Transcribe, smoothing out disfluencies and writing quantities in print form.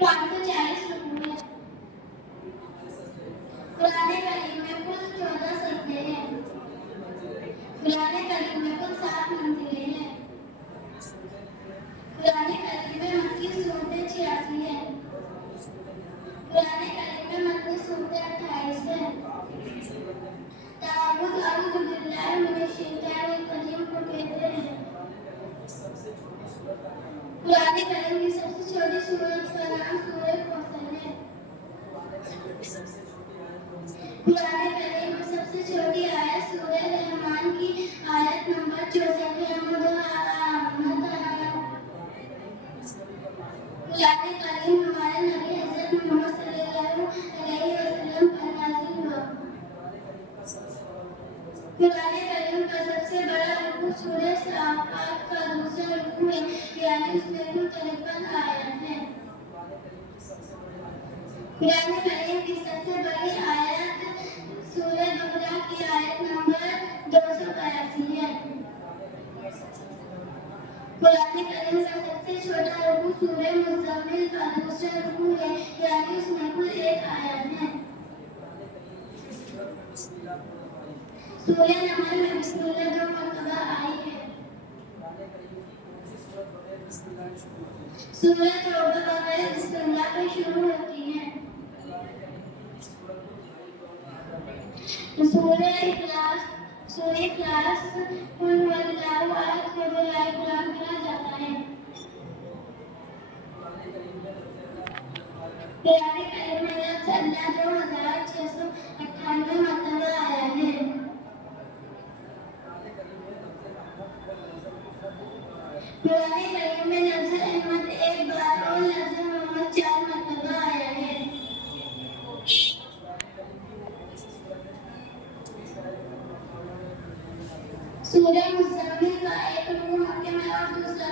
540 रुकू है। कुरान करीम में कुल 14 सजदे हैं। कुरान करीम में कुल 7 मंजिलें हैं। कुरान करीम में मक्की सूरतें 86 हैं। कुरान करीम में मक्की सूरतें 28 हैं। ताऊज़ अऊज़ु बिल्लाहि मिनश शैतानिर रजीम को कहते हैं। कुरान करीम की सबसे छोटी सूरत का नाम सूरह कौसर है। कुरान करीम में सबसे छोटी आयत सूरह रहमान की आयत नंबर 64 है। कुरान करीम हमारे नबी हज़रत मोहम्मद सल्लल्लाहु अलैहि वसल्लम पर नाज़िल हुआ। कुरान करीम का सबसे बड़ा रुकू सूरह साफ़ात का दूसरा रुकू है, यानी उसमें कुल 53 आयत हैं। कुरान करीम की सबसे बड़ी आयत सूरह बकरा की आयत नंबर 282 है। कुरान करीम का सबसे छोटा रुकू सूरह मुज़म्मिल का दूसरा रुकू है, यानी उसमें कुल 1 आयत है। सूरह नमल में बिस्मिल्लाह 2 मरतबा आई है। सूरह तौबा बगैर बिस्मिल्लाह के शुरू होती है। सूरह इखलास कुल हुवल्लाहु अहद को दुआए कुरान कहा जाता है। कुरान करीम में लफ्ज़ अल्लाह 2698 मरतबा आया है। कुरान करीम में लफ्ज़ अहमद 1 बार और लफ्ज़ मोहम्मद 4 मरतबा आया है। सूरह मुज़म्मिल का एक रुकू मक्के में और दूसरा